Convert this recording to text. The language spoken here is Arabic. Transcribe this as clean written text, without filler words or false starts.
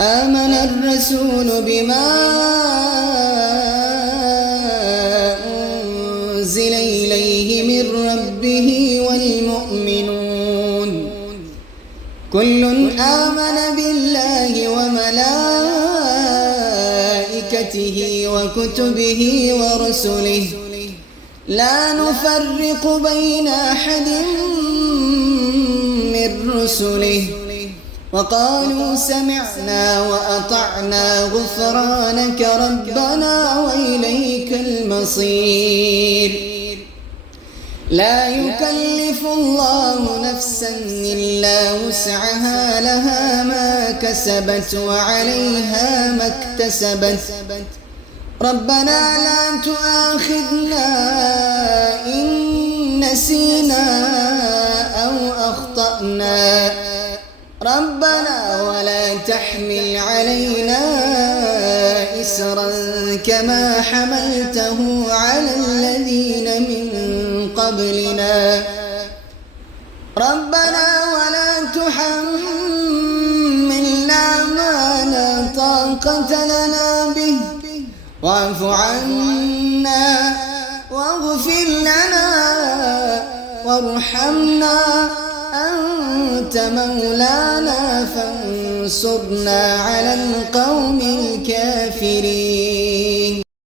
آمن الرسول بما أنزل إليه من ربه والمؤمنون كل آمن بالله وملائكته وكتبه ورسله لا نفرق بين أحد من رسله وقالوا سمعنا وأطعنا غفرانك ربنا وإليك المصير لا يكلف الله نفسا إلا وسعها لها ما كسبت وعليها ما اكتسبت ربنا لا تؤاخذنا إن نسينا أو أخطأنا ربنا ولا تحمل علينا إسرا كما حملته على الذين من قبلنا ربنا ولا تحملنا ما لا طاقة لنا به واعف عنا واغفر لنا وارحمنا أنت مولانا فانصرنا على القوم